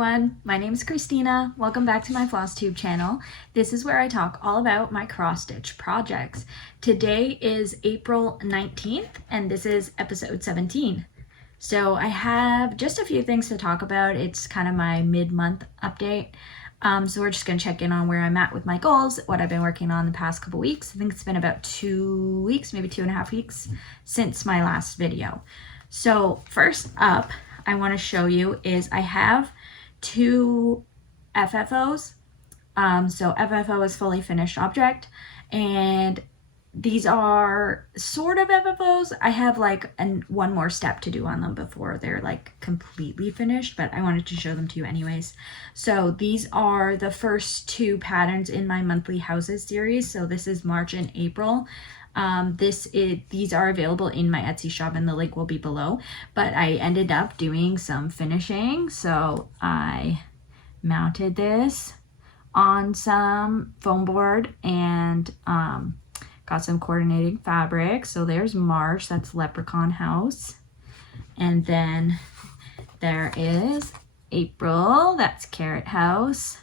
everyone, my name is Christina. Welcome back to my Flosstube channel. This is where I talk all about my cross stitch projects. Today is April 19th and this is episode 17. So I have just a few things to talk about. It's kind of my mid-month update. So we're just going to check in on where I'm at with my goals, what I've been working on the past couple weeks. I think it's been about 2 weeks, maybe 2.5 weeks since my last video. So first up, I want to show you is I have 2 FFOs. So FFO is fully finished object, and these are sort of FFOs. I have like one more step to do on them before they're like completely finished, but I wanted to show them to you anyways. So these are the first 2 patterns in my monthly houses series. So this is March and April. These are available in my Etsy shop and the link will be below, but I ended up doing some finishing. So I mounted this on some foam board and got some coordinating fabric. So there's March, that's Leprechaun House, and then there is April, that's Carrot House.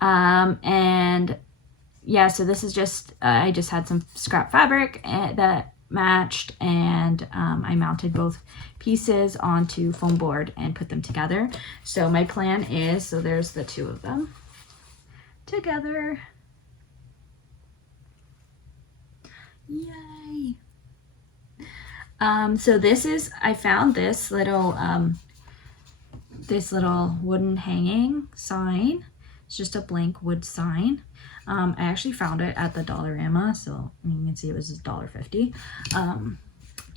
And yeah, so this is just, I just had some scrap fabric that matched, and I mounted both pieces onto foam board and put them together. So my plan is, so there's the 2 of them together. Yay! So this is, I found this little wooden hanging sign. It's just a blank wood sign. I actually found it at the Dollarama, so you can see it was $1.50.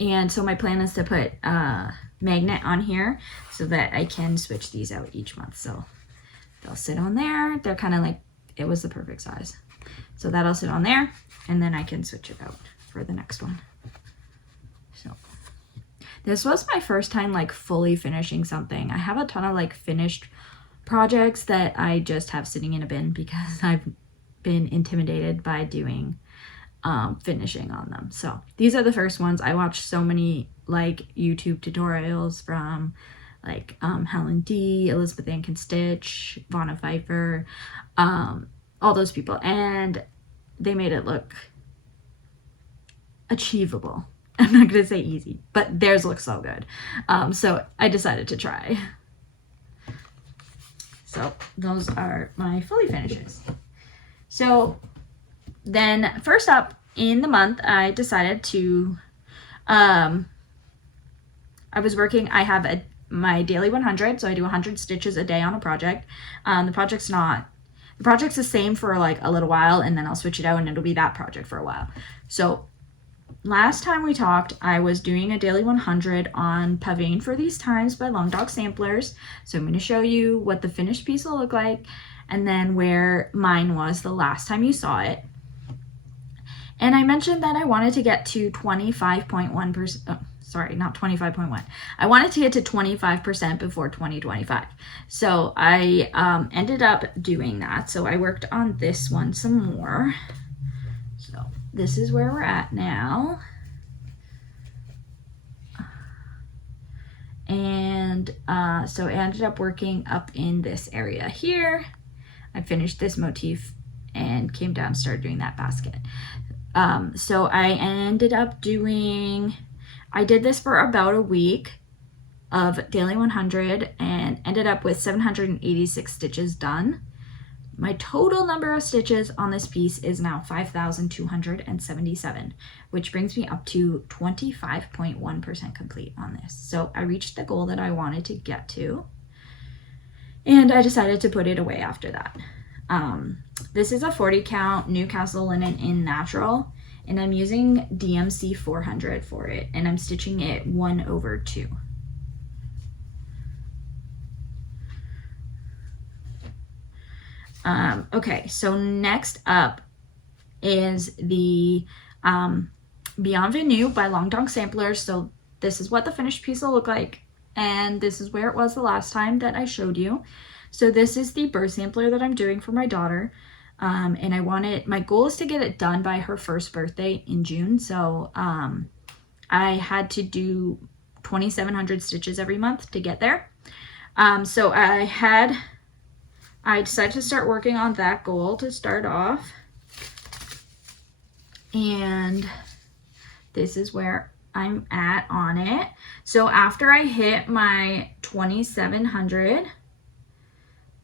And so my plan is to put a magnet on here so that I can switch these out each month. So they'll sit on there. They're kind of like, it was the perfect size. So that'll sit on there, and then I can switch it out for the next one. So this was my first time like fully finishing something. I have a ton of like finished projects that I just have sitting in a bin because I've been intimidated by doing finishing on them. So these are the first ones. I watched so many like YouTube tutorials from like Helen D, Elizabeth Ann Can Stitch, Vonna Pfeiffer, all those people, and they made it look achievable. I'm not gonna say easy, but theirs looks so good. So I decided to try. So those are my fully finishes. So then first up in the month, I decided to, I have my daily 100. So I do 100 stitches a day on a project. The project's the same for like a little while, and then I'll switch it out and it'll be that project for a while. So last time we talked, I was doing a daily 100 on Pavane for These Times by Long Dog Samplers. So I'm going to show you what the finished piece will look like, and then where mine was the last time you saw it. And I mentioned that I wanted to get to 25.1%, oh, sorry, not 25.1. I wanted to get to 25% before 2025. So I ended up doing that. So I worked on this one some more. So this is where we're at now. And so I ended up working up in this area here. I finished this motif and came down and started doing that basket. So I ended up I did this for about a week of daily 100 and ended up with 786 stitches done. My total number of stitches on this piece is now 5,277, which brings me up to 25.1% complete on this. So I reached the goal that I wanted to get to, and I decided to put it away after that. This is a 40 count Newcastle linen in natural, and I'm using DMC 400 for it, and I'm stitching it 1/2. Okay, so next up is the Beyond Venue by Long Dog Samplers. So this is what the finished piece will look like, and this is where it was the last time that I showed you. So this is the bird sampler that I'm doing for my daughter, and my goal is to get it done by her first birthday in June. So I had to do 2,700 stitches every month to get there. So I decided to start working on that goal to start off. And this is where I'm at on it. So after I hit my 2,700,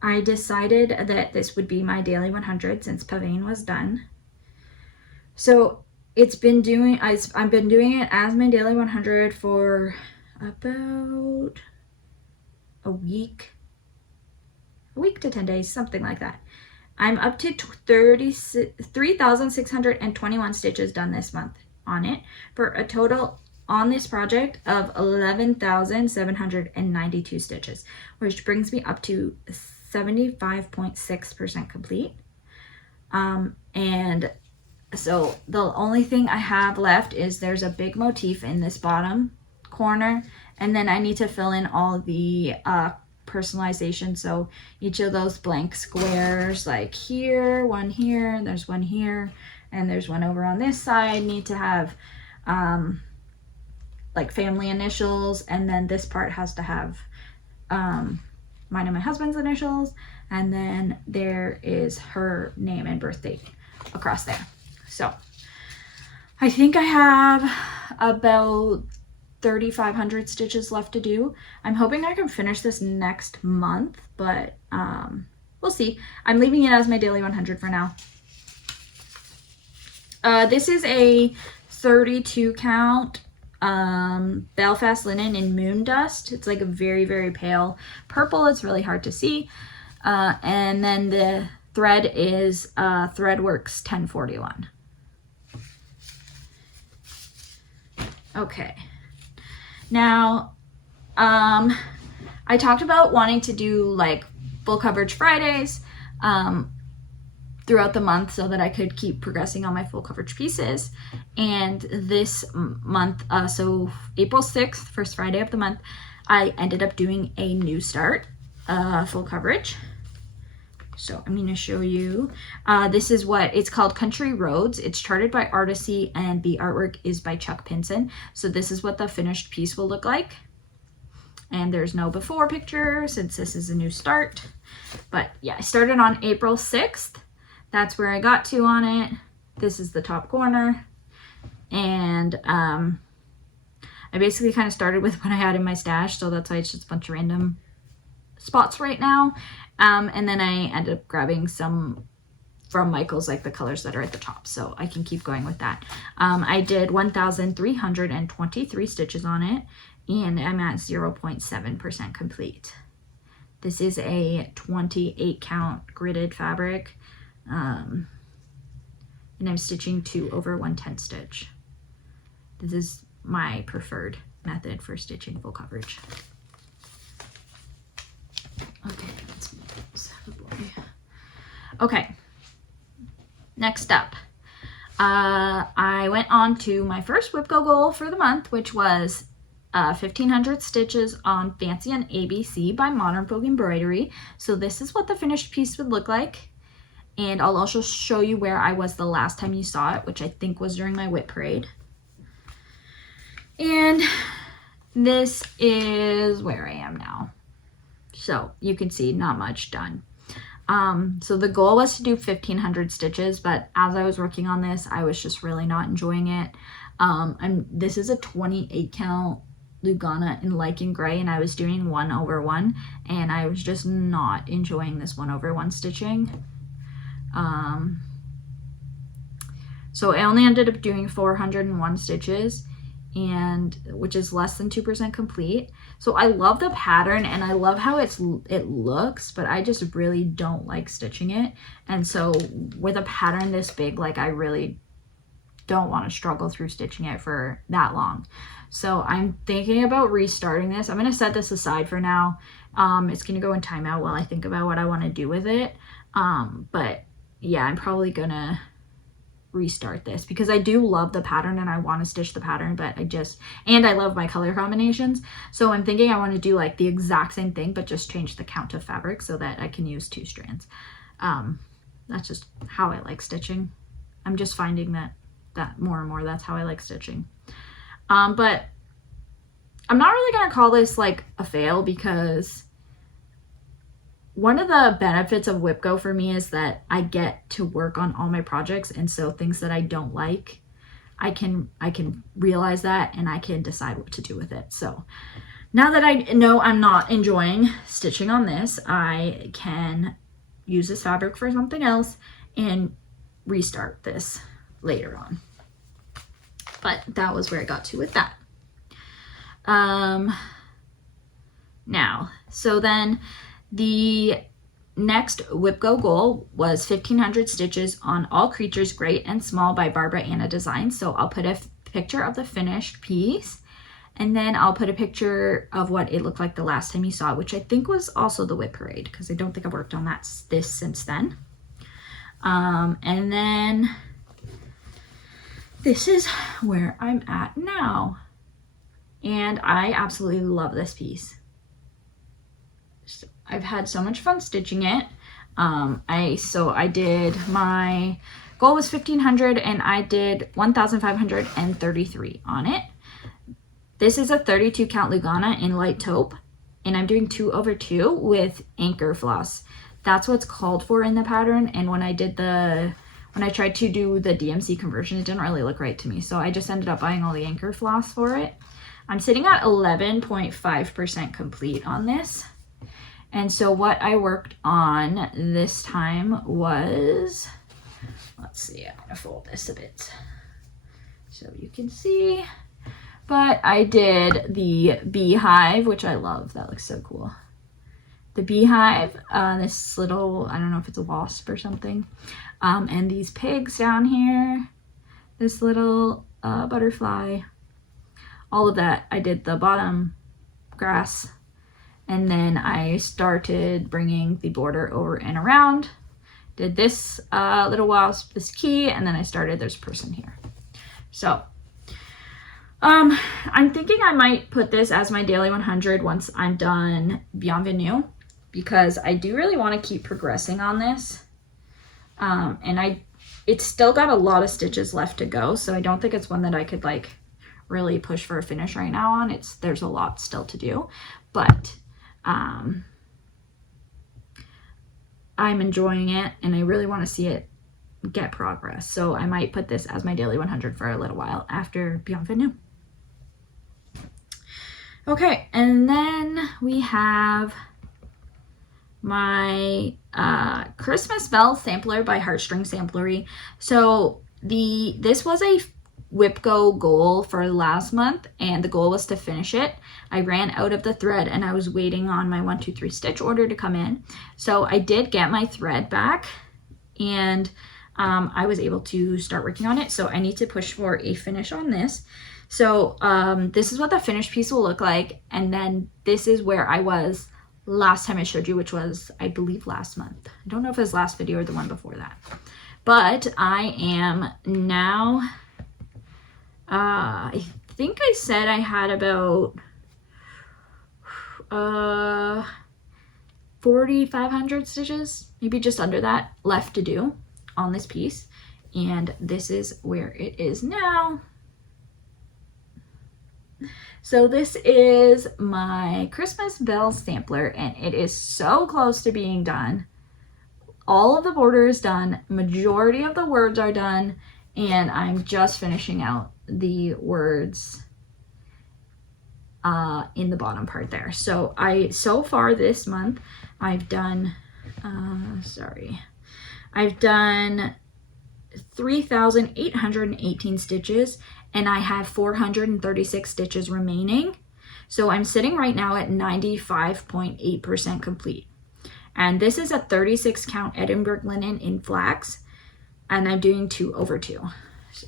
I decided that this would be my daily 100 since Pavane was done. So I've been doing it as my daily 100 for about a week to 10 days, something like that. I'm up to 3,621 stitches done this month on it, for a total on this project of 11,792 stitches, which brings me up to 75.6% complete. And so the only thing I have left is there's a big motif in this bottom corner, and then I need to fill in all the personalization. So each of those blank squares, like here, one here, there's one here, and there's one over on this side, need to have like family initials, and then this part has to have mine and my husband's initials, and then there is her name and birth date across there. So I think I have about 3,500 stitches left to do. I'm hoping I can finish this next month, but we'll see. I'm leaving it as my daily 100 for now. This is a 32 count Belfast linen in Moon Dust. It's like a very, very pale purple. It's really hard to see. And then the thread is Threadworks 1041. Okay. Now, I talked about wanting to do like full coverage Fridays throughout the month so that I could keep progressing on my full coverage pieces. And this month, so April 6th, first Friday of the month, I ended up doing a new start full coverage. So I'm going to show you. This is what it's called, Country Roads. It's charted by Artisy, and the artwork is by Chuck Pinson. So this is what the finished piece will look like. And there's no before picture since this is a new start. But yeah, I started on April 6th. That's where I got to on it. This is the top corner. And I basically kind of started with what I had in my stash. So that's why it's just a bunch of random spots right now. And then I ended up grabbing some from Michael's, like the colors that are at the top, so I can keep going with that. I did 1,323 stitches on it, and I'm at 0.7% complete. This is a 28 count gridded fabric, and I'm stitching 2 over 1/10 stitch. This is my preferred method for stitching full coverage. Okay, let's move this out of the way. Okay, next up, I went on to my first WIPCO goal for the month, which was 1,500 stitches on Fancy and ABC by Modern Folk Embroidery. So this is what the finished piece would look like. And I'll also show you where I was the last time you saw it, which I think was during my WIP parade. And this is where I am now. So you can see not much done. So the goal was to do 1,500 stitches, but as I was working on this, I was just really not enjoying it. This is a 28 count Lugana in lichen gray, and I was doing 1 over 1, and I was just not enjoying this 1 over 1 stitching. So I only ended up doing 401 stitches, and which is less than 2% complete. So I love the pattern and I love how it looks, but I just really don't like stitching it. And so with a pattern this big, like I really don't want to struggle through stitching it for that long. So I'm thinking about restarting this. I'm going to set this aside for now. It's going to go in timeout while I think about what I want to do with it. But yeah, I'm probably going to restart this because I do love the pattern and I want to stitch the pattern, but I love my color combinations. So I'm thinking I want to do like the exact same thing, but just change the count of fabric so that I can use 2 strands. That's just how I like stitching. I'm just finding that more and more, that's how I like stitching. But I'm not really going to call this like a fail because one of the benefits of WhipGo for me is that I get to work on all my projects, and so things that I don't like, I can realize that and I can decide what to do with it. So now that I know I'm not enjoying stitching on this, I can use this fabric for something else and restart this later on. But that was where I got to with that. Now, so then the next WhipGo goal was 1,500 stitches on All Creatures Great and Small by Barbara Anna Designs. So I'll put a picture of the finished piece, and then I'll put a picture of what it looked like the last time you saw it, which I think was also the Whip Parade, because I don't think I've worked on this since then. And then this is where I'm at now. And I absolutely love this piece. I've had so much fun stitching it. I did, my goal was 1,500 and I did 1,533 on it. This is a 32 count Lugana in light taupe, and I'm doing 2/2 with anchor floss. That's what's called for in the pattern. And when I tried to do the DMC conversion, it didn't really look right to me. So I just ended up buying all the anchor floss for it. I'm sitting at 11.5% complete on this. And so what I worked on this time was, let's see, I'm gonna fold this a bit so you can see. But I did the beehive, which I love. That looks so cool. The beehive, this little, I don't know if it's a wasp or something. And these pigs down here, this little butterfly, all of that. I did the bottom grass, and then I started bringing the border over and around. Did this little wasp, this key, and then I started, there's a person here. So I'm thinking I might put this as my daily 100 once I'm done Bienvenue, because I do really want to keep progressing on this. And it's still got a lot of stitches left to go, so I don't think it's one that I could like really push for a finish right now on. There's a lot still to do, but I'm enjoying it and I really want to see it get progress. So I might put this as my daily 100 for a little while after Bienvenue. Okay, and then we have my Christmas Bell Sampler by Heartstring Samplery. So this was a WhipGo goal for last month, and the goal was to finish it. I ran out of the thread and I was waiting on my 1, 2, 3 stitch order to come in. So I did get my thread back, and I was able to start working on it. So I need to push for a finish on this. So this is what the finished piece will look like, and then this is where I was last time I showed you, which was, I believe, last month. I don't know if it was last video or the one before that, but I am now, I think I said I had about 4,500 stitches, maybe just under that, left to do on this piece, and this is where it is now. So this is my Christmas Bell Sampler, and it is so close to being done. All of the border is done, majority of the words are done, and I'm just finishing out the words in the bottom part there. So so far this month, I've done, I've done 3,818 stitches, and I have 436 stitches remaining. So I'm sitting right now at 95.8% complete. And this is a 36 count Edinburgh linen in flax, and I'm doing 2/2. So,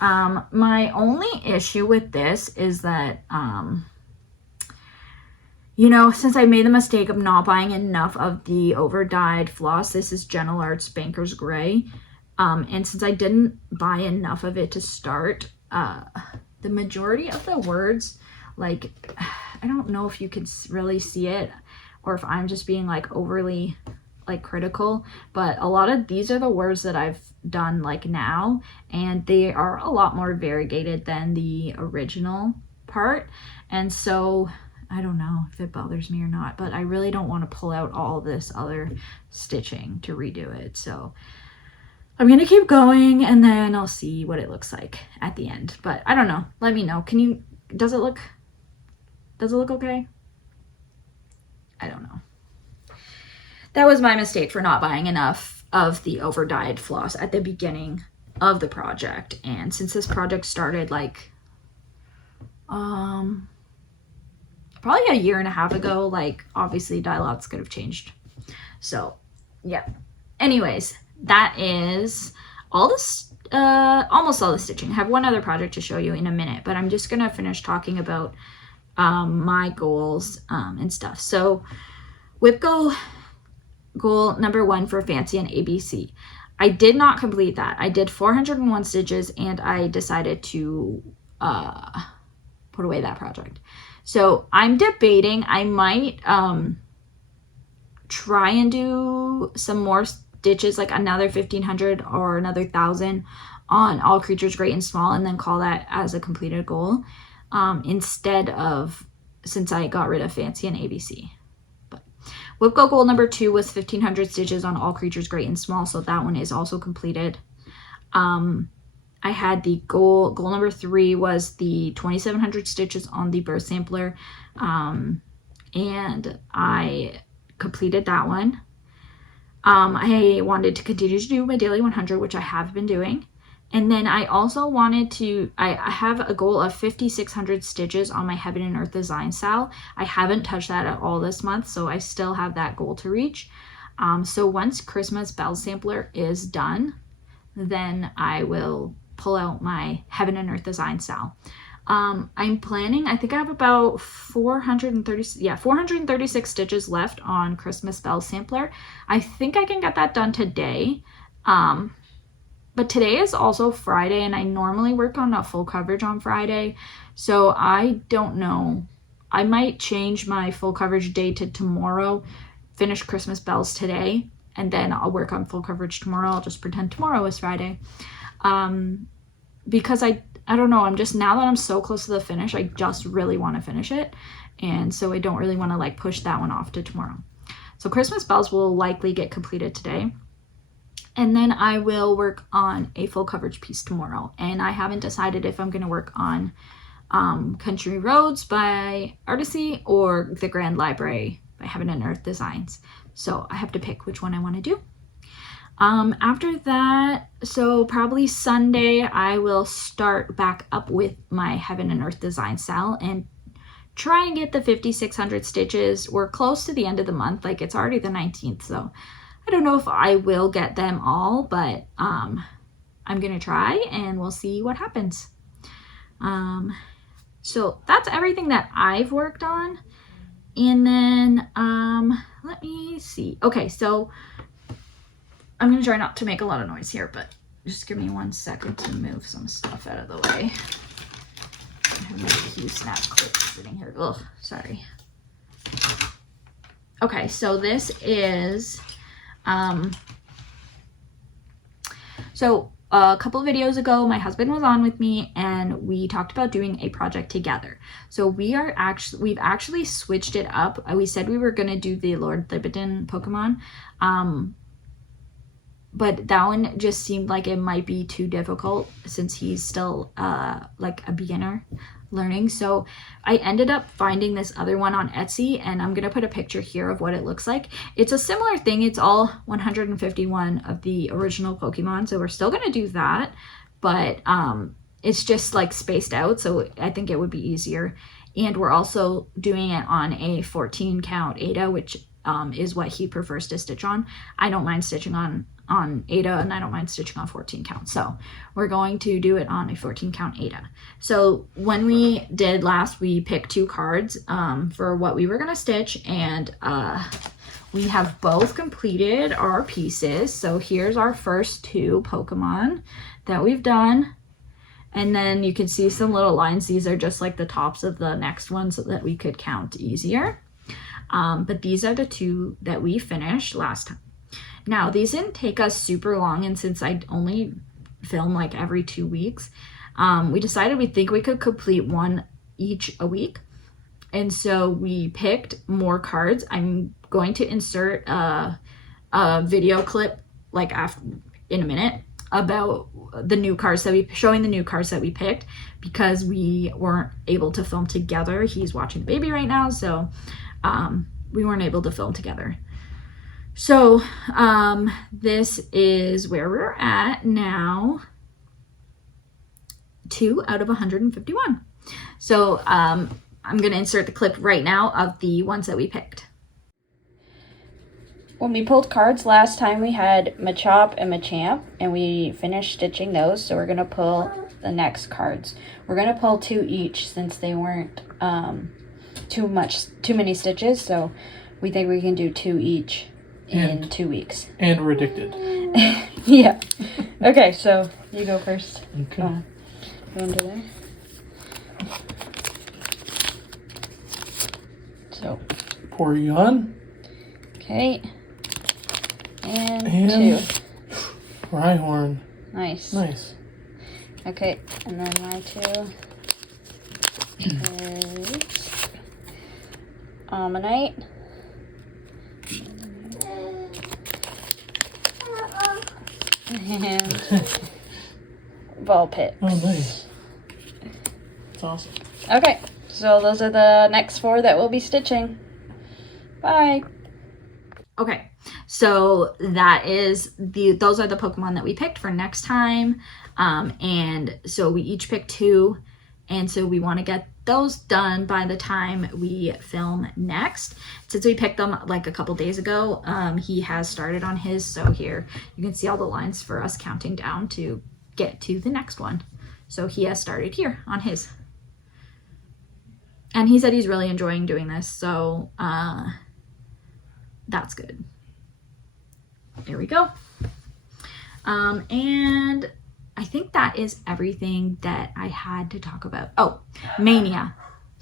my only issue with this is that, you know, since I made the mistake of not buying enough of the over dyed floss, this is Gentle Arts Banker's Gray. And since I didn't buy enough of it to start, the majority of the words, like, I don't know if you can really see it or if I'm just being like overly like critical, but a lot of these are the words that I've done like now, and they are a lot more variegated than the original part. And so I don't know if it bothers me or not, but I really don't want to pull out all this other stitching to redo it. So I'm going to keep going, and then I'll see what it looks like at the end. But I don't know. Let me know. Does it look okay? I don't know. That was my mistake for not buying enough of the over-dyed floss at the beginning of the project. And since this project started like probably a year and a half ago, like obviously dye lots could have changed. So yeah, anyways, that is all this almost all the stitching. I have one other project to show you in a minute, but I'm just gonna finish talking about my goals and stuff. So whip goal number 1 for Fancy and ABC. I did not complete that. I did 401 stitches and I decided to put away that project. So I'm debating, I might try and do some more stitches, like another 1500 or another 1000 on All Creatures Great and Small, and then call that as a completed goal, instead of, since I got rid of Fancy and ABC. But whip goal number 2 was 1500 stitches on All Creatures Great and Small, so that one is also completed. I had the goal number 3 was the 2700 stitches on the birth sampler, and I completed that one. I wanted to continue to do my daily 100, which I have been doing. And then I also wanted to, I have a goal of 5600 stitches on my Heaven and Earth design style. I haven't touched that at all this month, so I still have that goal to reach. So once Christmas Bell Sampler is done, then I will pull out my Heaven and Earth design style. I'm planning, I think I have about 436 stitches left on Christmas Bell Sampler. I think I can get that done today. But today is also Friday, and I normally work on a full coverage on Friday. So I don't know. I might change my full coverage day to tomorrow, finish Christmas bells today, and then I'll work on full coverage tomorrow. I'll just pretend tomorrow is Friday. Because I don't know, I'm just, now that I'm so close to the finish, I just really want to finish it. And so I don't really want to like push that one off to tomorrow. So Christmas bells will likely get completed today. And then I will work on a full coverage piece tomorrow. And I haven't decided if I'm going to work on Country Roads by Artisy or the Grand Library by Heaven and Earth Designs. So I have to pick which one I want to do. After that, so probably Sunday, I will start back up with my Heaven and Earth design style and try and get the 5600 stitches. We're close to the end of the month, like it's already the 19th, so I don't know if I will get them all, but I'm gonna try and we'll see what happens. So that's everything that I've worked on. And then let me see. Okay, so I'm gonna try not to make a lot of noise here, but just give me 1 second to move some stuff out of the way. I have my Q snap clips sitting here. Ugh, sorry. Okay, so this is so a couple of videos ago, my husband was on with me and we talked about doing a project together. So we've actually switched it up. We said we were gonna do the Lord Thibodeau Pokemon, but that one just seemed like it might be too difficult since he's still like a beginner learning. So I ended up finding this other one on Etsy, and I'm gonna put a picture here of what it looks like. It's a similar thing. It's all 151 of the original Pokemon, so we're still gonna do that, but it's just like spaced out, so I think it would be easier. And we're also doing it on a 14 count Ada, which is what he prefers to stitch on. I don't mind stitching on Ada, and I don't mind stitching on 14 count. So we're going to do it on a 14 count Ada. So when we did last, we picked 2 cards for what we were gonna stitch, and we have both completed our pieces. So here's our first 2 Pokemon that we've done. And then you can see some little lines. These are just like the tops of the next one so that we could count easier. But these are the 2 that we finished last time. Now, these didn't take us super long, and since I only film like every 2 weeks, we decided we think we could complete 1 each a week. And so we picked more cards. I'm going to insert a video clip like after in a minute about the new cards that showing the new cards that we picked, because we weren't able to film together. He's watching the baby right now, so we weren't able to film together. So this is where we're at now. 2 out of 151. So I'm going to insert the clip right now of the ones that we picked. When we pulled cards last time, we had Machop and Machamp, and we finished stitching those. So we're going to pull the next cards. We're going to pull 2 each since they weren't too many stitches. So we think we can do 2 each in 2 weeks. And we're addicted. Yeah. Okay, so you go first. Okay. Go into there. So pour you on. Okay. And 2. Rhyhorn. Nice. Nice. Okay, and then my 2 is Ammonite. And Vulpix. Oh, nice. That's awesome. Okay, so those are the next 4 that we'll be stitching. Bye. Okay, so that is those are the Pokemon that we picked for next time. And so we each picked 2, and so we want to get those done by the time we film next. Since we picked them like a couple days ago, he has started on his, so here you can see all the lines for us counting down to get to the next one. So he has started here on his. And he said he's really enjoying doing this, so that's good. There we go. And I think that is everything that I had to talk about. Oh, Maynia.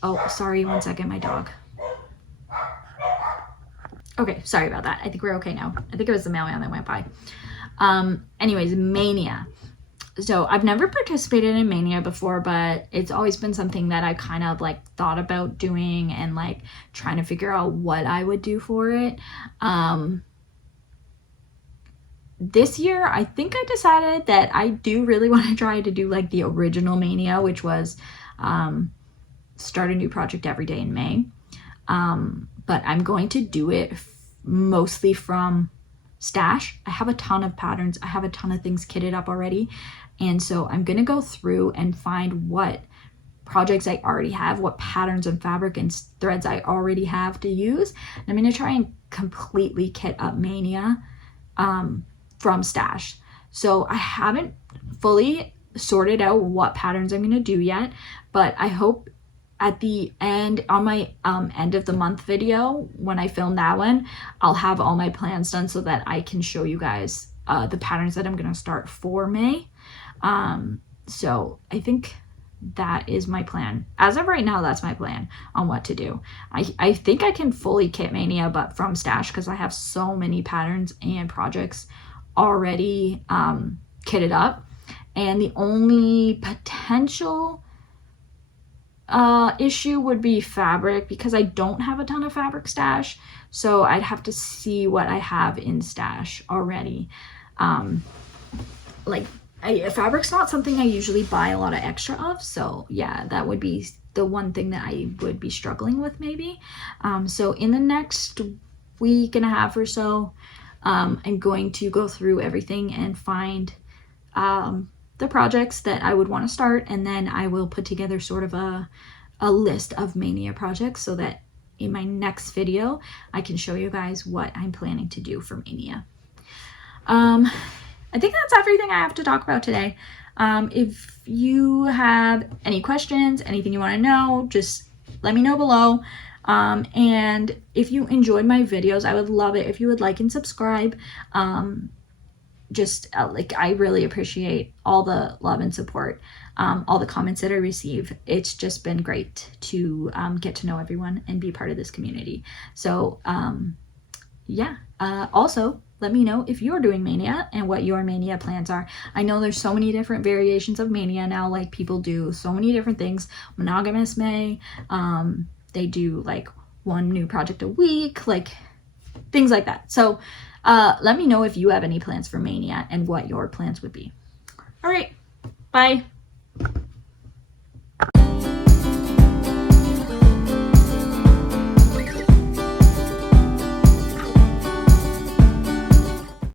Oh, sorry, one second, my dog. Okay, sorry about that. I think we're okay now. I think it was the mailman that went by. Anyways, Maynia. So I've never participated in Maynia before, but it's always been something that I kind of like thought about doing and like trying to figure out what I would do for it. This year, I think I decided that I do really want to try to do like the original Maynia, which was start a new project every day in May. But I'm going to do it mostly from stash. I have a ton of patterns. I have a ton of things kitted up already. And so I'm going to go through and find what projects I already have, what patterns and fabric and threads I already have to use. And I'm going to try and completely kit up Maynia from stash. So I haven't fully sorted out what patterns I'm going to do yet, but I hope at the end, on my end of the month video, when I film that one, I'll have all my plans done so that I can show you guys the patterns that I'm going to start for May. So I think that is my plan. As of right now, that's my plan on what to do. I think I can fully kit Maynia, but from stash, because I have so many patterns and projects already kitted up. And the only potential issue would be fabric, because I don't have a ton of fabric stash. So I'd have to see what I have in stash already. Fabric's not something I usually buy a lot of extra of, so yeah, that would be the one thing that I would be struggling with maybe. So in the next week and a half or so, I'm going to go through everything and find the projects that I would want to start, and then I will put together sort of a list of Maynia projects so that in my next video I can show you guys what I'm planning to do for Maynia. I think that's everything I have to talk about today. If you have any questions, anything you want to know, just let me know below. And if you enjoyed my videos, I would love it if you would like and subscribe. I really appreciate all the love and support, all the comments that I receive. It's just been great to get to know everyone and be part of this community. So also let me know if you're doing Maynia and what your Maynia plans are. I know there's so many different variations of Maynia now, like people do so many different things. Monogamous May, they do like one new project a week, like things like that. So let me know if you have any plans for Maynia and what your plans would be. All right, bye.